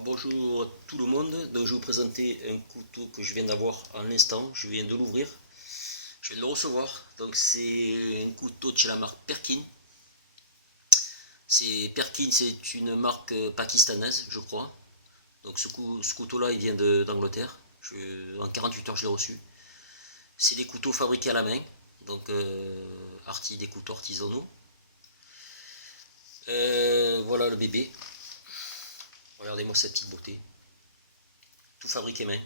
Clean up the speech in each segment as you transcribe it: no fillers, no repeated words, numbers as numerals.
Alors bonjour à tout le monde, donc je vais vous présenter un couteau que je viens d'avoir à l'instant, je viens de l'ouvrir, je viens de le recevoir, donc c'est un couteau de chez la marque Perkin. Perkin, c'est une marque pakistanaise je crois, donc ce couteau là il vient d'Angleterre, en 48 heures je l'ai reçu. C'est des couteaux fabriqués à la main, donc des couteaux artisanaux. Voilà le bébé, regardez-moi cette petite beauté, tout fabriqué main.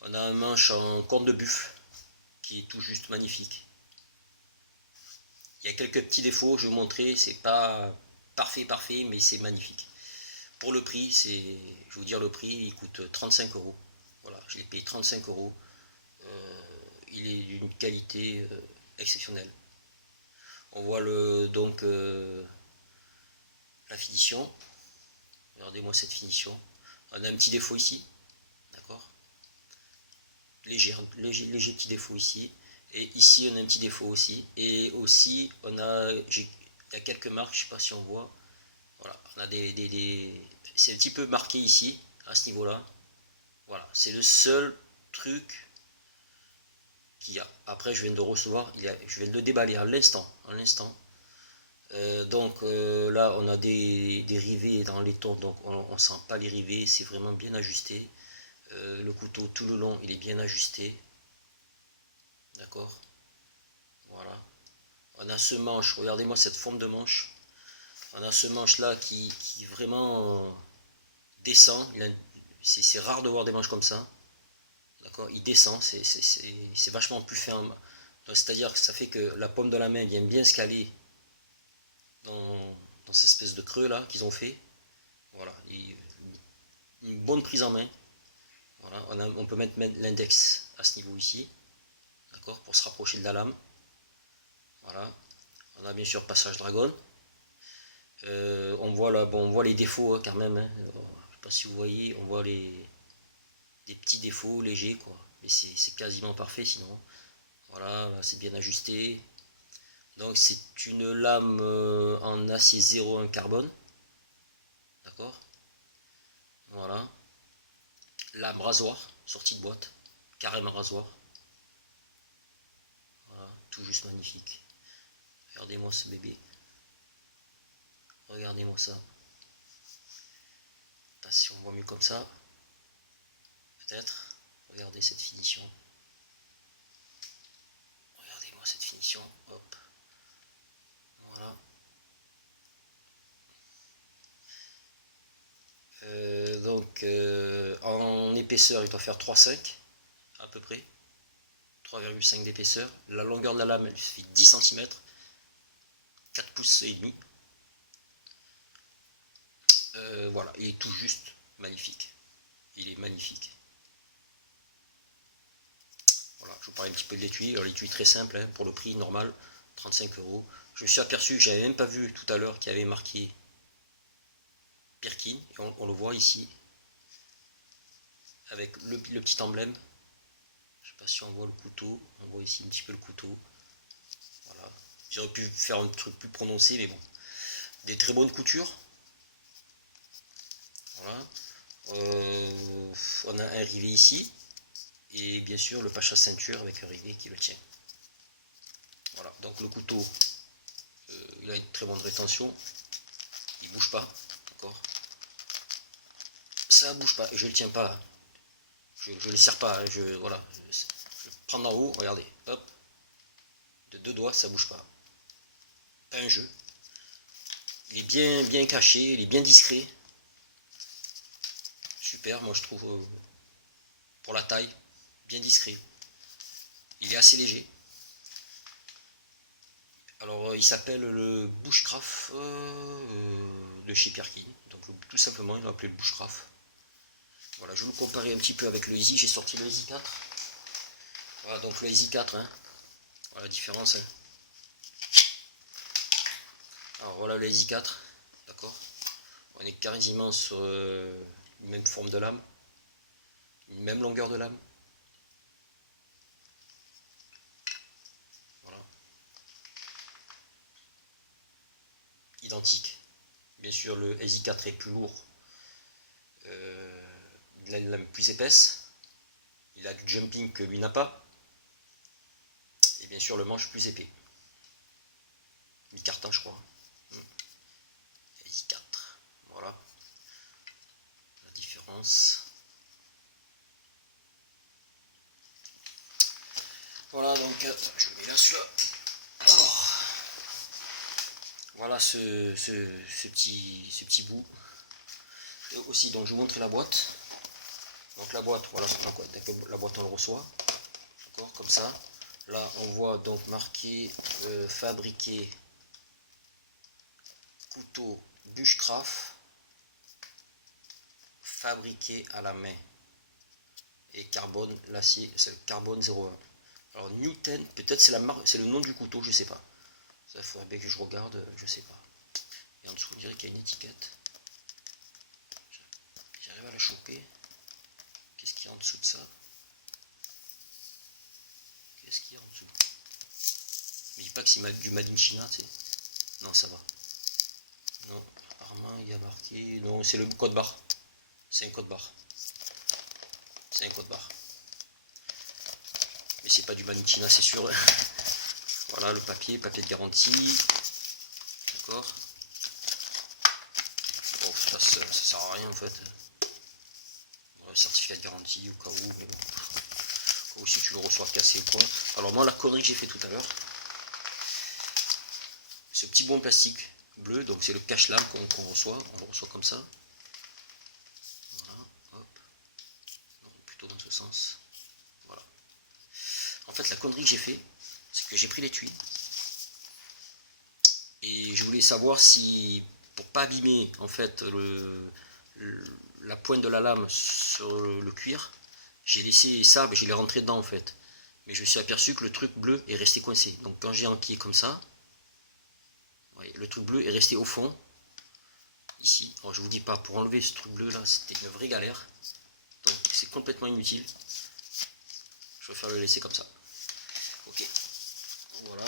On a un manche en corne de buffle qui est tout juste magnifique. Il y a quelques petits défauts, je vais vous montrer, c'est pas parfait, mais c'est magnifique. Pour le prix, je vais vous dire le prix, il coûte 35 euros. Voilà, je l'ai payé 35 euros. Il est d'une qualité exceptionnelle. On voit la finition. Regardez-moi cette finition. On a un petit défaut ici, d'accord, léger petit défaut ici. Et ici, on a un petit défaut aussi. Et aussi, il y a quelques marques, je ne sais pas si on voit. Voilà, on a c'est un petit peu marqué ici, à ce niveau-là. Voilà, c'est le seul truc qu'il y a. Après, je viens de recevoir, je viens de le déballer à l'instant. Là, on a des rivets dans les tons, donc on ne sent pas les rivets, c'est vraiment bien ajusté. Le couteau, tout le long, il est bien ajusté. D'accord. Voilà. On a ce manche, regardez-moi cette forme de manche. On a ce manche là qui vraiment descend. C'est rare de voir des manches comme ça. D'accord, il descend, c'est vachement plus ferme. C'est-à-dire que ça fait que la paume de la main vient bien se caler dans cette espèce de creux là qu'ils ont fait. Voilà, une bonne prise en main. Voilà, on peut mettre l'index à ce niveau ici, d'accord, pour se rapprocher de la lame. Voilà, on a bien sûr passage dragon. On voit là, bon, on voit les défauts quand même. Je sais pas si vous voyez, on voit des petits défauts légers quoi. Mais c'est quasiment parfait sinon. Voilà, là, c'est bien ajusté. Donc c'est une lame en acier 01 carbone. D'accord. Voilà. Lame rasoir, sortie de boîte. Carrément rasoir. Voilà, tout juste magnifique. Regardez-moi ce bébé. Regardez-moi ça. Si on voit mieux comme ça. Peut-être. Regardez cette finition. Regardez-moi cette finition. Hop. Voilà. En épaisseur, il doit faire 3,5 à peu près. 3,5 d'épaisseur. La longueur de la lame, elle fait 10 cm. 4 pouces et demi. Voilà, il est tout juste magnifique. Il est magnifique. Voilà, je vous parlais un petit peu de l'étui. Alors l'étui très simple, hein, pour le prix normal, 35 euros. Je me suis aperçu, j'avais même pas vu tout à l'heure qu'il y avait marqué Perkin. On le voit ici, avec le petit emblème. Je sais pas si on voit le couteau. On voit ici un petit peu le couteau. Voilà. J'aurais pu faire un truc plus prononcé, mais bon. Des très bonnes coutures. Voilà. On a un rivet ici. Et bien sûr le pacha ceinture avec un rivet qui le tient. Voilà, donc le couteau, il a une très bonne rétention. Il bouge pas, d'accord. Ça bouge pas, et je le tiens pas. Je le serre pas, voilà. Je prends d'en haut, regardez, hop. De deux doigts, ça bouge pas. Pas un jeu. Il est bien caché, il est bien discret. Super, moi je trouve, pour la taille, bien discret. Il est assez léger. Alors il s'appelle le Bushcraft de chez Perkin. Donc tout simplement il l'a appelé le Bushcraft. Voilà, je vais vous comparer un petit peu avec le Easy. J'ai sorti le Easy 4. Voilà, donc le Easy 4. Hein. Voilà la différence. Hein. Alors voilà le Easy 4. D'accord. On est quasiment sur une même forme de lame. Une même longueur de lame. Voilà. Identique. Bien sûr, le Easy 4 est plus lourd il a une lame plus épaisse, il a du jumping que lui n'a pas, et bien sûr le manche plus épais. Mi-carton je crois. Et I4, voilà la différence. Voilà donc, je mets là celui-là. Alors, voilà ce petit bout. Et aussi donc je vous montre la boîte. Donc la boîte, voilà la boîte on le reçoit. D'accord, comme ça. Là on voit donc marqué fabriqué couteau Bushcraft, fabriqué à la main. Et carbone, l'acier, c'est le carbone 01. Alors Newton, peut-être c'est la marque, c'est le nom du couteau, je sais pas. Ça faudrait bien que je regarde, je sais pas. Et en dessous on dirait qu'il y a une étiquette. J'arrive à la choper. Qu'est-ce qu'il y a en dessous de ça? Qu'est-ce qu'il y a en dessous? Mais dis pas que c'est du Made in China, tu sais. Non, ça va. Non, apparemment il y a marqué. Non, c'est le code barre. C'est un code barre. C'est un code barre. Mais c'est pas du Made in China, c'est sûr. Voilà le papier de garantie. D'accord. Bon, ça sert à rien en fait. Certificat de garantie au cas où, mais bon. Au cas où si tu le reçois cassé ou quoi. Alors moi la connerie que j'ai fait tout à l'heure, ce petit bon plastique bleu, donc c'est le cache-lame qu'on reçoit, on le reçoit comme ça. Voilà, hop. Non, plutôt dans ce sens. Voilà. En fait la connerie que j'ai fait, c'est que j'ai pris l'étui. Et je voulais savoir si, pour pas abîmer en fait la pointe de la lame sur le cuir, j'ai laissé ça, je l'ai rentré dedans en fait. Mais je me suis aperçu que le truc bleu est resté coincé. Donc quand j'ai enquillé comme ça, voyez, le truc bleu est resté au fond, ici. Alors je vous dis pas, pour enlever ce truc bleu là, c'était une vraie galère. Donc c'est complètement inutile. Je préfère le laisser comme ça. Ok, voilà.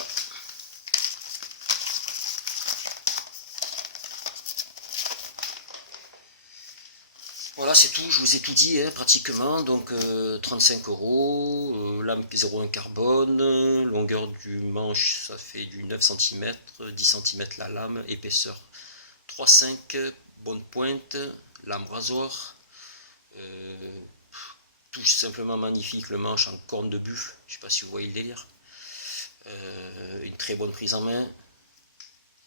Voilà, c'est tout, je vous ai tout dit hein, pratiquement. Donc 35 €, lame 0,1 carbone, longueur du manche ça fait du 9 cm, 10 cm la lame, épaisseur 3,5, bonne pointe, lame rasoir, tout simplement magnifique, le manche en corne de buffle, je sais pas si vous voyez le délire, une très bonne prise en main,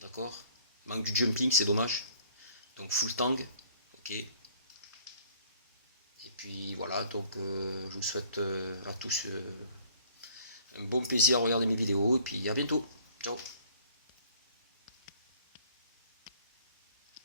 d'accord, manque du jumping, c'est dommage, donc full tang, ok. Et puis voilà, donc je vous souhaite à tous un bon plaisir à regarder mes vidéos et puis à bientôt. Ciao.